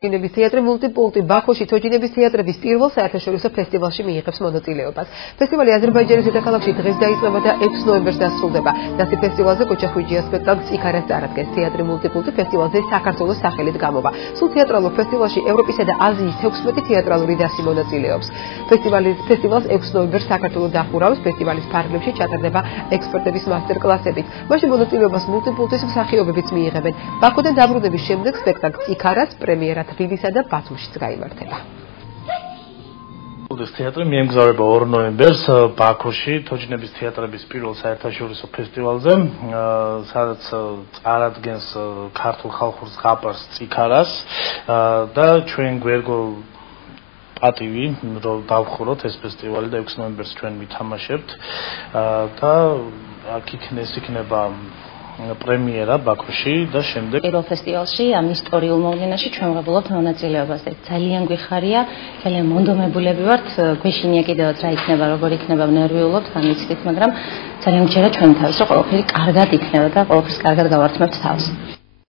თოჯინების თეატრი მულტიპულტი ბაქოში თოჯინების თეატრების პირველ საერთაშორისო ფესტივალში მიიღებს მონაწილეობას. ფესტივალი აზერბაიჯანის დედაქალაქში დღეს დაიწყება და 6 ნოემბერს დასრულდება. დასი ფესტივალზე კოჩახვიჯია სპექტაკლს წიქარას წარადგენს. თეატრი მულტიპულტი ფესტივალზე საქართველოს სახელით გამოვა. სულ თეატრალურ ფესტივალში ევროპისა და აზიის 16 თეატრალური დასი მონაწილეობს. ფესტივალს 6 ნოემბერს საქართველო დახურავს. ფესტივალის ფარგლებში ჩატარდება ექსპერტების მასტერ-კლასებით. მაშინ მონაწილეობას მულტიპულტის მსახიობებიც მიიღებენ. ბაქოდან დაბრუნების შემდეგ სპექტაკლ წიქარას პრემიერა თბილისსა და ბათუმშიც გაიმართება. თეატრი მიემგზავრება 2 ნოემბერს ბაქოში თოჯინების თეატრების პირველ საერთაშორისო ფესტივალზე, სადაც წარადგენს ქართულ ხალხურ ზღაპარს წიქარას და ჩვენ გვერგო პატივი რომ დავხუროთ ეს ფესტივალი და 6 ნოემბერს ჩვენ ვითამაშებთ და იქნება პრემიერა ბაქოში და შემდეგ პირველ ფესტივალში ამ ისტორიულ მოვლენაში ჩვენ ვღებულობთ მონაწილეობას და ძალიან გვიხარია, ძალიან მონდომებულები ვართ, გვეშინია კიდევაც რა იქნება, როგორ იქნება, ნერვიულობთ, განვიცდით, მაგრამ ძალიან გვჭირდა ჩვენ თავის რომ ყველაფერი კარგად იქნება და ყველაფერს კარგად გავართმევთ თავს.